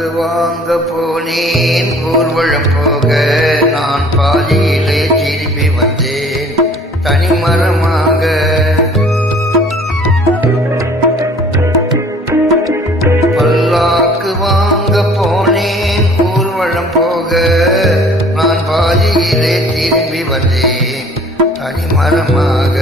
பல்லாக்கு வாங்க போனேன் ஊர்வலம் போக நான் பாதியிலே திரும்பி வந்தேன் தனிமரமாக. பல்லாக்கு வாங்க போனேன் ஊர்வலம் போக நான் பாதியிலே திரும்பி வந்தேன் தனிமரமாக.